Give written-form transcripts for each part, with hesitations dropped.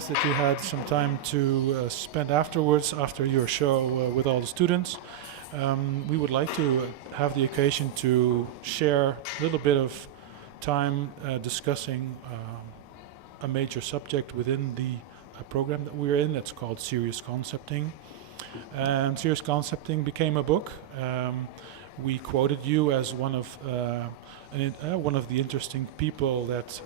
nice that you had some time to spend afterwards, after your show with all the students. We would like to have the occasion to share a little bit of time discussing a major subject within the program that we're in. That's called Serious Concepting. And Serious Concepting became a book. We quoted you as one of the interesting people that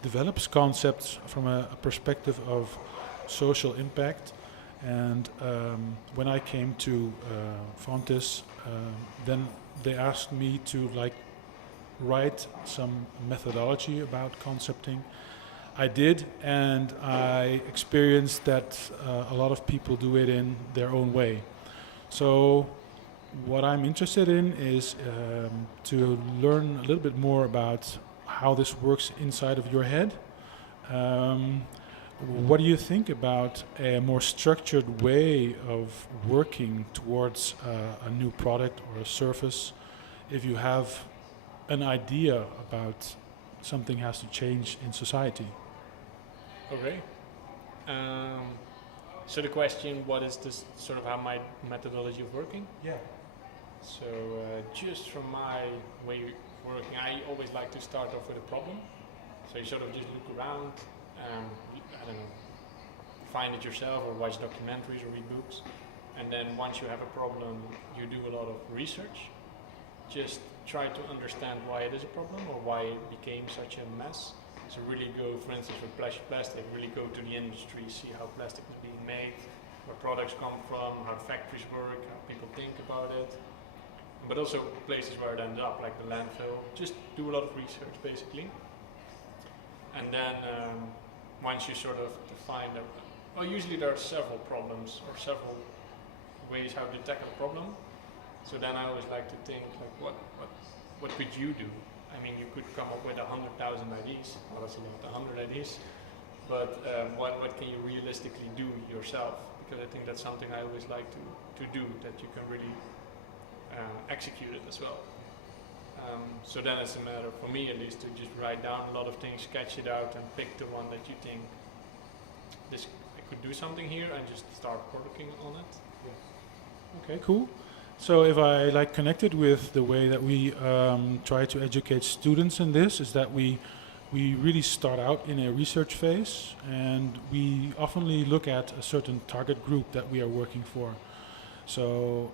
develops concepts from a perspective of social impact. And when I came to Fontes, then they asked me to write some methodology about concepting. I did, and I experienced that a lot of people do it in their own way. So what I'm interested in is to learn a little bit more about how this works inside of your head. What do you think about a more structured way of working towards a new product or a service if you have an idea about something has to change in society? Okay. So the question, what is this sort of how my methodology of working? Yeah. So just from my way of working, I always like to start off with a problem. So you sort of just look around, I don't know, find it yourself or watch documentaries or read books. And then once you have a problem, you do a lot of research. Just try to understand why it is a problem or why it became such a mess. So really go, for instance, with plastic, really go to the industry, see how plastic is being made, where products come from, how factories work, how people think about it. But also places where it ends up, like the landfill. Just do a lot of research, basically. And then once you sort of define that, well, usually there are several problems or several ways how to tackle a problem. So then I always like to think, like, what could you do? I mean, you could come up with 100,000 ideas. Well, that's a lot, 100 ideas. But what can you realistically do yourself? Because I think that's something I always like to do, that you can really execute it as well. So then it's a matter, for me at least, to just write down a lot of things, sketch it out, and pick the one that you think I could do something here, and just start working on it. Yeah. Okay, cool. So if I connected with the way that we try to educate students in this, is that we really start out in a research phase, and we oftenly look at a certain target group that we are working for. So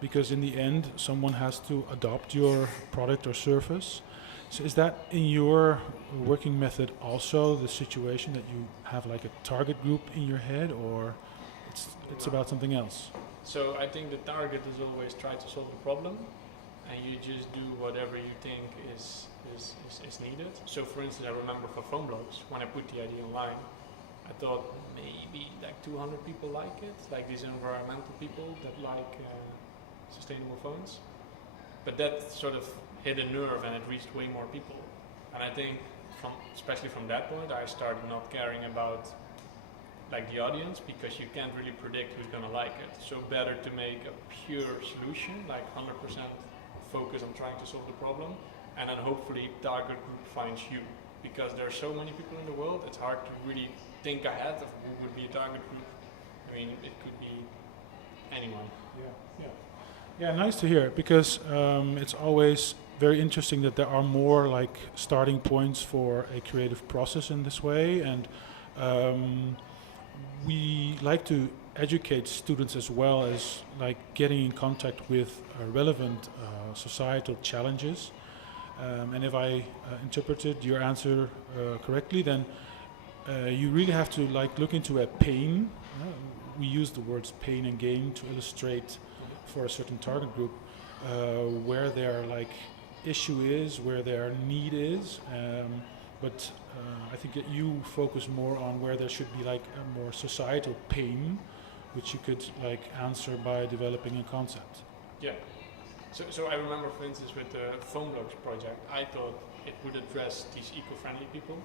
because in the end someone has to adopt your product or service. So is that in your working method also the situation, that you have like a target group in your head, or it's about something else? So I think the target is always try to solve the problem, and you just do whatever you think is needed. So for instance, I remember for phone blogs, when I put the idea online, I thought maybe like 200 people like it, like these environmental people that like sustainable phones. But that sort of hit a nerve and it reached way more people. And I think especially from that point, I started not caring about like the audience, because you can't really predict who's gonna like it. So better to make a pure solution, like 100% focus on trying to solve the problem, and then hopefully target group finds you. Because there are so many people in the world, it's hard to really think ahead of who would be a target group. I mean, it could be anyone. Yeah, nice to hear, because it's always very interesting that there are more like starting points for a creative process in this way, and we like to educate students as well as like getting in contact with relevant societal challenges. And if I interpreted your answer correctly, then you really have to like look into a pain. We use the words pain and gain to illustrate for a certain target group where their like issue is, where their need is. But I think that you focus more on where there should be like a more societal pain, which you could like answer by developing a concept. Yeah. So I remember, for instance, with the phone blogs project, I thought it would address these eco-friendly people.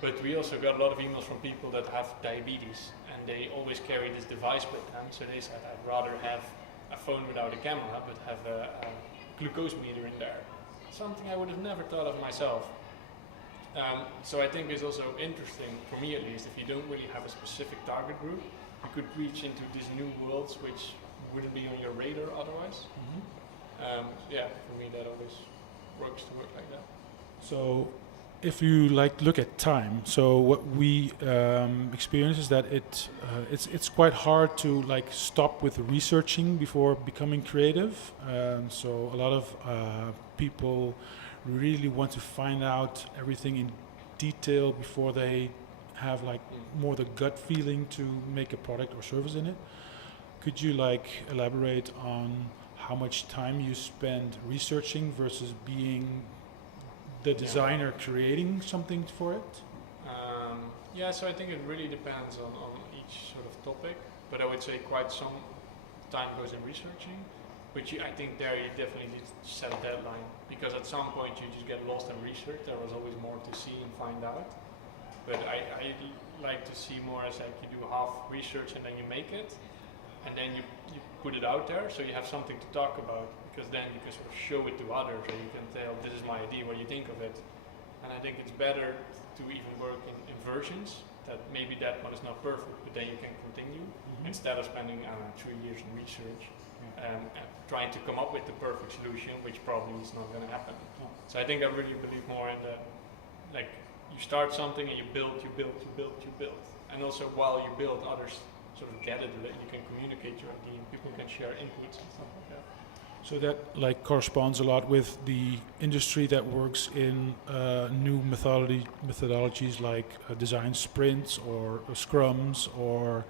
But we also got a lot of emails from people that have diabetes, and they always carry this device with them. So they said, I'd rather have a phone without a camera, but have a glucose meter in there. Something I would have never thought of myself. So I think it's also interesting, for me at least, if you don't really have a specific target group, you could reach into these new worlds which wouldn't be on your radar otherwise. Yeah, for me that always works to work like that. So, if you like look at time, so what we experience is that it's quite hard to like stop with researching before becoming creative. So a lot of people really want to find out everything in detail before they have like more the gut feeling to make a product or service in it. Could you like elaborate on how much time you spend researching versus being the designer creating something for it? Yeah, so I think it really depends on each sort of topic, but I would say quite some time goes in researching, which I think there you definitely need to set a deadline, because at some point you just get lost in research. There was always more to see and find out, but I like to see more as like you do half research and then you make it, and then you put it out there so you have something to talk about, because then you can sort of show it to others and you can tell, this is my idea, what do you think of it? And I think it's better to even work in versions, that maybe that one is not perfect, but then you can continue instead of spending, I don't know, 3 years in research and trying to come up with the perfect solution, which probably is not going to happen. So I think I really believe more in the, like, you start something and you build, and also while you build, others sort of get it, you can communicate your idea, people can share inputs and stuff like that. So that like corresponds a lot with the industry that works in new methodologies like design sprints or scrums, or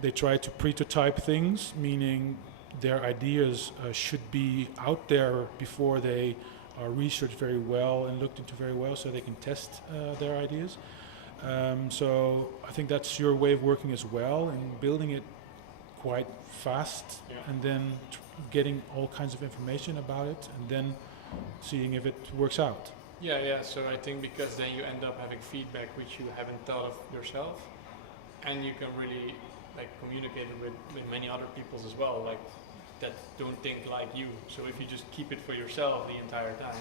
they try to prototype things, meaning their ideas should be out there before they are researched very well and looked into very well, so they can test their ideas. So I think that's your way of working as well, and building it quite fast, and then getting all kinds of information about it, and then seeing if it works out. Yeah. So I think because then you end up having feedback which you haven't thought of yourself, and you can really like communicate it with many other people as well, like that don't think like you. So if you just keep it for yourself the entire time,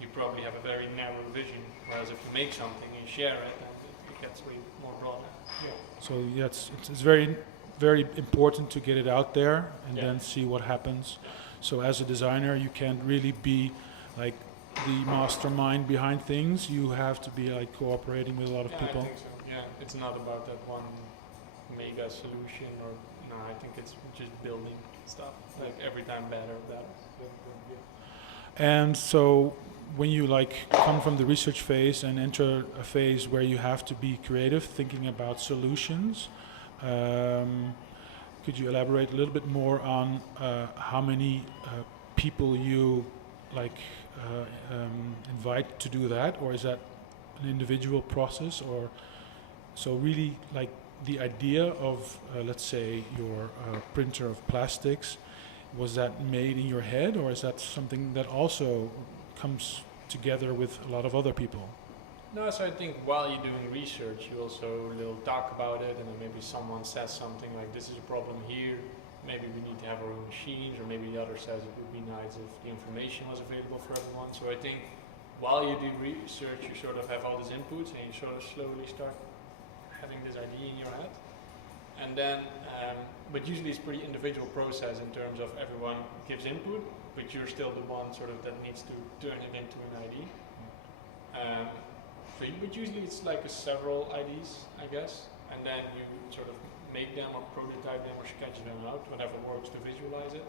you probably have a very narrow vision. Whereas if you make something and share it, then it gets way more broad. So yeah, it's very, very important to get it out there and then see what happens. So as a designer, you can't really be like the mastermind behind things. You have to be like cooperating with a lot of people. I think so. Yeah, it's not about that one mega solution, or no, I think it's just building stuff, like every time better. And so when you like come from the research phase and enter a phase where you have to be creative, thinking about solutions, could you elaborate a little bit more on how many people you like invite to do that, or is that an individual process? Or so really like the idea of let's say your printer of plastics, was that made in your head, or is that something that also comes together with a lot of other people? No, so I think while you're doing research, you also will talk about it, and then maybe someone says something like, this is a problem here, maybe we need to have our own machines, or maybe the other says it would be nice if the information was available for everyone. So I think while you do research, you sort of have all these inputs, and you sort of slowly start having this idea in your head. And then, but usually it's a pretty individual process in terms of everyone gives input, but you're still the one sort of that needs to turn it into an idea. But usually it's like several ideas, I guess, and then you sort of make them or prototype them or sketch them out, whatever works to visualize it.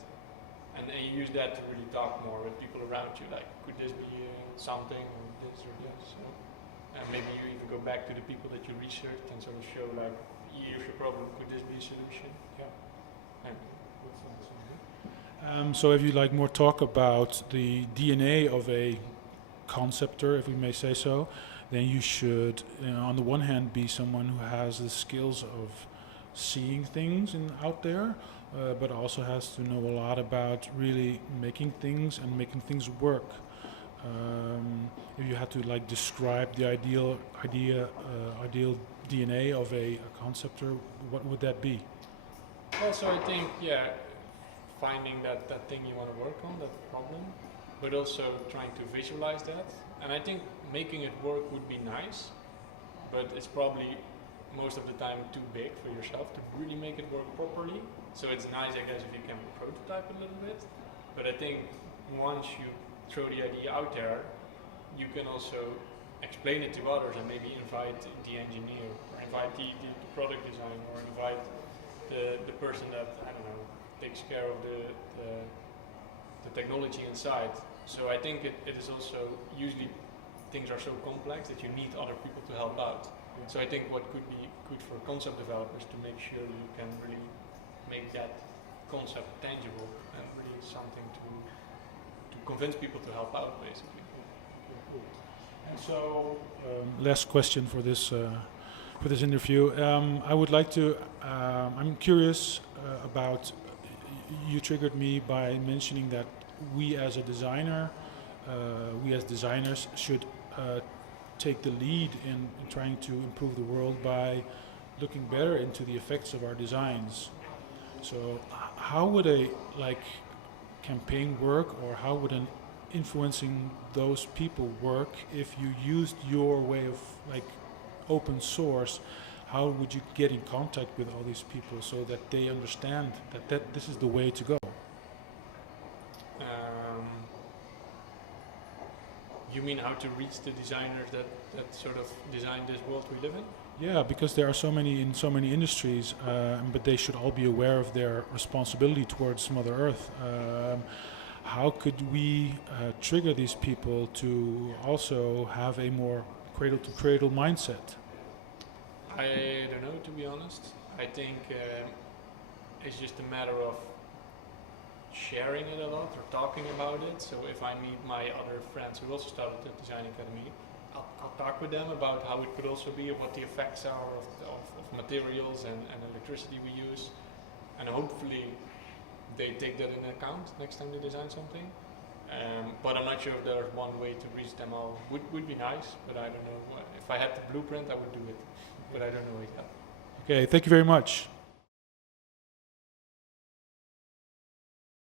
And then you use that to really talk more with people around you, like, could this be something, or this or this? So, and maybe you even go back to the people that you researched and sort of show, like, here's your problem, could this be a solution? So if you like more talk about the DNA of a conceptor, if we may say so, then you should, on the one hand, be someone who has the skills of seeing things out there, but also has to know a lot about really making things and making things work. If you had to like describe the ideal DNA of a conceptor, what would that be? Also, I think, finding that thing you want to work on, that problem, but also trying to visualize that. And I think making it work would be nice, but it's probably most of the time too big for yourself to really make it work properly. So it's nice, I guess, if you can prototype a little bit. But I think once you throw the idea out there, you can also explain it to others and maybe invite the engineer or invite the product designer or invite the person that, I don't know, takes care of the technology inside. So I think it is also usually things are so complex that you need other people to help out. Yeah. So I think what could be good for concept developers to make sure you can really make that concept tangible and really something to convince people to help out, basically. And so, last question for this interview. I would like to. I'm curious about. You triggered me by mentioning that we as designers should take the lead in trying to improve the world by looking better into the effects of our designs. So, how would a campaign work, or how would an influencing those people work if you used your way of open source? How would you get in contact with all these people so that they understand that this is the way to go? You mean how to reach the designers that sort of design this world we live in? Yeah, because there are so many in so many industries, but they should all be aware of their responsibility towards Mother Earth. How could we trigger these people to also have a more cradle-to-cradle mindset? I don't know, to be honest. I think it's just a matter of sharing it a lot or talking about it. So if I meet my other friends who also started the design academy, I'll talk with them about how it could also be, what the effects are of materials and electricity we use, and hopefully they take that into account next time they design something. But I'm not sure if there's one way to reach them all. Would be nice, but I don't know. If I had the blueprint, I would do it, but I don't know it yet. Okay, thank you very much.